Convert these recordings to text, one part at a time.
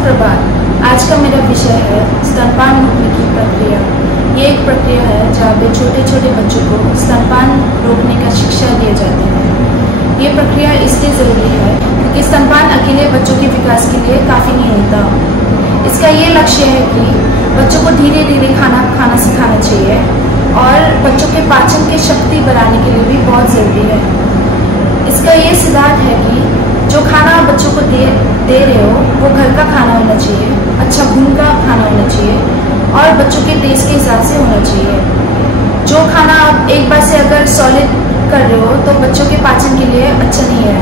सुप्रभात। आज का मेरा विषय है स्तनपान रोकने की प्रक्रिया। ये एक प्रक्रिया है जहाँ पे छोटे छोटे बच्चों को स्तनपान रोकने का शिक्षा दिए जाते हैं। ये प्रक्रिया इसलिए ज़रूरी है क्योंकि स्तनपान अकेले बच्चों के विकास के लिए काफ़ी नहीं होता। इसका ये लक्ष्य है कि बच्चों को धीरे धीरे खाना सिखाना चाहिए और बच्चों के पाचन की शक्ति बढ़ाने के लिए भी बहुत ज़रूरी है। इसका ये सिद्धांत है कि जो खाना आप बच्चों को दे रहे हो वो घर का खाना होना चाहिए, अच्छा भून का खाना होना चाहिए और बच्चों के टेस्ट के हिसाब से होना चाहिए। जो खाना आप एक बार से अगर सॉलिड कर रहे हो तो बच्चों के पाचन के लिए अच्छा नहीं है।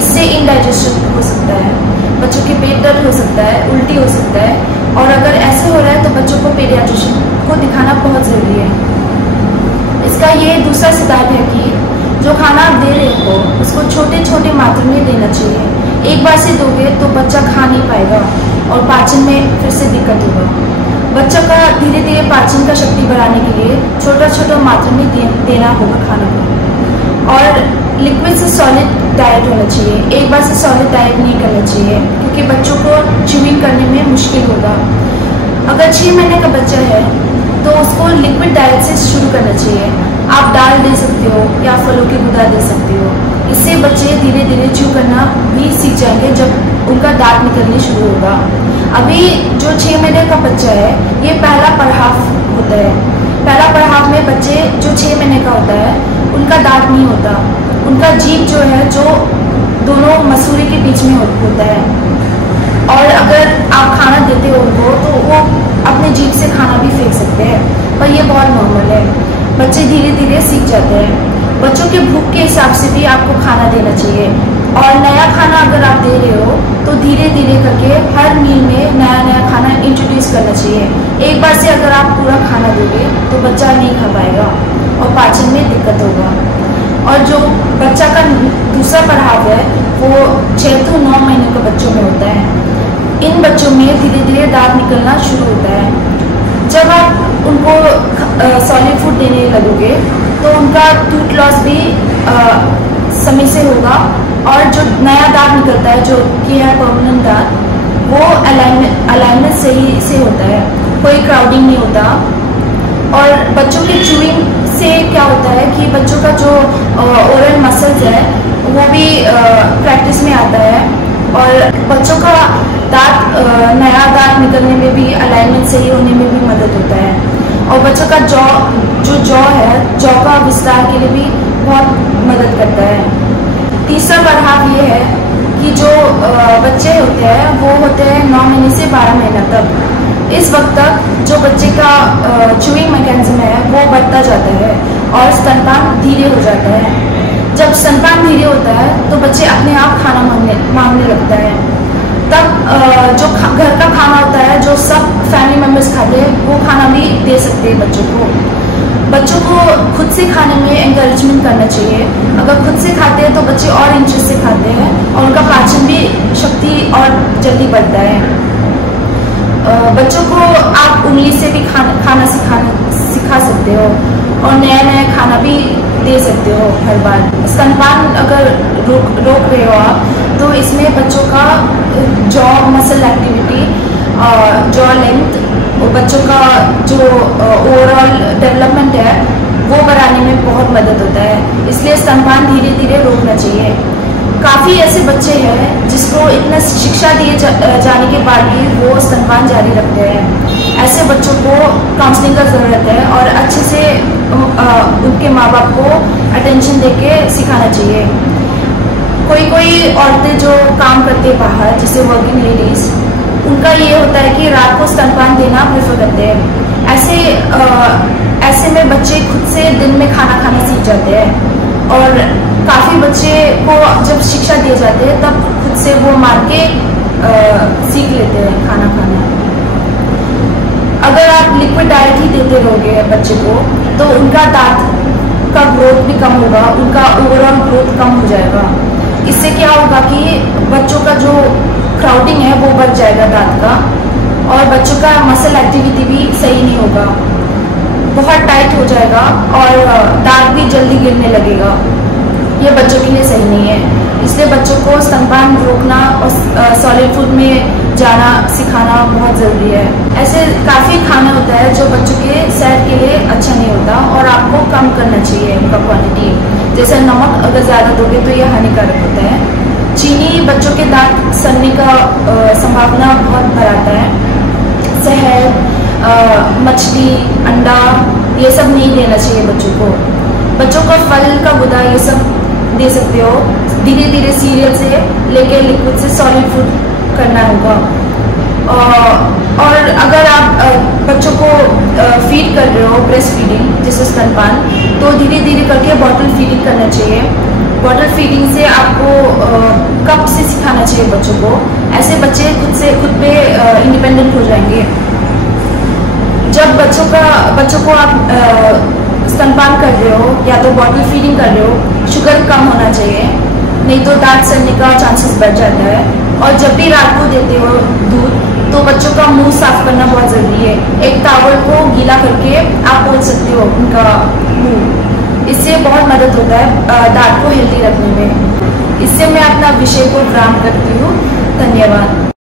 इससे इनडाइजेशन हो सकता है, बच्चों के पेट दर्द हो सकता है, उल्टी हो सकता है और अगर ऐसे हो रहा है तो बच्चों को पीडियाट्रिशियन को दिखाना बहुत ज़रूरी है। इसका ये दूसरा सिद्धांत है कि जो खाना आप दे रहे हो उसको छोटे छोटे मात्रा में देना चाहिए। एक बार से दोगे तो बच्चा खा नहीं पाएगा और पाचन में फिर से दिक्कत होगा। बच्चा का धीरे धीरे पाचन का शक्ति बढ़ाने के लिए छोटा छोटा मात्रा में देना होगा खाना को। और लिक्विड से सॉलिड डाइट होना चाहिए, एक बार से सॉलिड डाइट नहीं करना चाहिए क्योंकि बच्चों को च्यूइंग करने में मुश्किल होगा। अगर 6 महीने का बच्चा है तो उसको लिक्विड डाइट से शुरू करना चाहिए। आप दाल दे सकते हो या फलों की गुदा दे सकते हो। इससे बच्चे धीरे धीरे च्यू करना भी सीख जाएंगे जब उनका दांत निकलने शुरू होगा। अभी जो 6 महीने का बच्चा है ये पहला पड़ाव होता है। पहला पड़ाव में बच्चे जो 6 महीने का होता है उनका दांत नहीं होता, उनका जीभ जो है जो दोनों मसूरी के बीच में होता है। और अगर आप खाना देते हो उनको तो वो अपने जीभ से खाना भी फेंक सकते हैं, पर ये बहुत नॉर्मल है। बच्चे धीरे धीरे सीख जाते हैं। बच्चों के भूख के हिसाब से भी आपको खाना देना चाहिए और नया खाना अगर आप दे रहे हो तो धीरे धीरे करके हर मील में नया नया खाना इंट्रोड्यूस करना चाहिए। एक बार से अगर आप पूरा खाना दोगे तो बच्चा नहीं खा पाएगा और पाचन में दिक्कत होगा। और जो बच्चा का दूसरा पड़ाव है वो 6 से 9 महीने के बच्चों में होता है। इन बच्चों में धीरे धीरे दांत निकलना शुरू होता है। जब आप उनको सॉलिड फूड देने लगोगे तो उनका टूथ लॉस भी समय से होगा और जो नया दांत निकलता है जो कि है परमानेंट दांत, वो अलाइनमेंट सही से होता है, कोई क्राउडिंग नहीं होता। और बच्चों के च्यूइंग से क्या होता है कि बच्चों का जो ओरल मसल्स है वो भी प्रैक्टिस में आता है और बच्चों का दांत नया दांत निकलने में भी, अलाइनमेंट सही होने में भी मदद होता है। और बच्चों का जॉ है, जॉ का विस्तार के लिए भी बहुत मदद करता है। तीसरा पड़ाव ये है कि जो बच्चे होते हैं वो होते हैं 9 महीने से 12 महीना तक। इस वक्त तक जो बच्चे का च्यूइंग मैकेनिज्म है वो बढ़ता जाता है और स्तनपान धीरे हो जाता है। जब स्तनपान धीरे होता है तो बच्चे अपने आप खाना मांगने लगता है। तब जो घर का खाना होता है जो सब फैमिली मेम्बर्स खाते हैं वो खाना भी दे सकते हैं बच्चों को। बच्चों को खुद से खाने में एनकरेजमेंट करना चाहिए। अगर खुद से खाते हैं तो बच्चे और इंटरेस्ट से खाते हैं और उनका पाचन भी शक्ति और जल्दी बढ़ता है। बच्चों को आप उंगली से भी खाना सिखा सकते हो और नया नया खाना भी दे सकते हो हर बार। स्तनपान अगर रोक रहे हो आप तो इसमें बच्चों का jaw muscle activity, jaw length, बच्चों का जो ओवरऑल डेवलपमेंट है वो बढ़ाने में बहुत मदद होता है। इसलिए स्तनपान धीरे धीरे रोकना चाहिए। काफ़ी ऐसे बच्चे हैं जिसको इतना शिक्षा दिए जाने के बाद भी वो स्तनपान जारी रखते हैं। ऐसे बच्चों को काउंसलिंग का ज़रूरत है और अच्छे से उनके माँ बाप को अटेंशन देके सिखाना चाहिए। कोई औरतें जो काम करते हैं बाहर, जैसे वर्किंग लेडीज़, उनका ये होता है कि रात को स्तनपान देना प्रेफर करते हैं। ऐसे में बच्चे खुद से दिन में खाना सीख जाते हैं और काफ़ी बच्चे को जब शिक्षा दिए जाते हैं तब खुद से वो मार के सीख लेते हैं खाना खाना। अगर आप लिक्विड डाइट ही देते रहोगे बच्चे को तो उनका दांत का ग्रोथ भी कम होगा, उनका ओवरऑल ग्रोथ कम हो जाएगा। इससे क्या होगा कि बच्चों का जो क्राउडिंग है वो बढ़ जाएगा दांत का और बच्चों का मसल एक्टिविटी भी सही नहीं होगा, बहुत टाइट हो जाएगा और दांत भी जल्दी गिरने लगेगा। ये बच्चों के लिए सही नहीं है। इसलिए बच्चों को स्तनपान रोकना और सॉलिड फूड में जाना सिखाना बहुत ज़रूरी है। ऐसे काफ़ी खाना होता है जो बच्चों के सेहत के लिए अच्छा नहीं होता और आपको कम करना चाहिए उनका क्वांटिटी। जैसे नमक अगर ज़्यादा दोगे तो ये हानिकारक होता है। चीनी बच्चों के दांत सड़ने का संभावना बहुत बढ़ाता है। शहद, मछली, अंडा ये सब नहीं देना चाहिए बच्चों को। बच्चों को फल का गुदा ये सब दे सकते हो। धीरे धीरे सीरियल से लेके लिक्विड से सॉलिड फूड करना होगा। और अगर आप बच्चों को फीड कर रहे हो ब्रेस्ट फीडिंग जैसे स्तनपान, तो धीरे धीरे करके बॉटल फीडिंग करना चाहिए। बॉटल फीडिंग से आपको कब से सिखाना चाहिए बच्चों को। ऐसे बच्चे खुद पे इंडिपेंडेंट हो जाएंगे। जब बच्चों को आप स्तनपान कर रहे हो या तो बॉटल फीडिंग कर रहे हो, शुगर कम होना चाहिए, नहीं तो दांत सड़ने का चांसेस बढ़ जाता है। और जब भी रात को देते हो दूध तो बच्चों का मुंह साफ करना बहुत ज़रूरी है। एक टॉवल को गीला करके आप पोंछ सकते हो उनका मुंह। इससे बहुत मदद होता है दांत को हेल्दी रखने में। इससे मैं अपना विषय को विराम करती हूँ। धन्यवाद।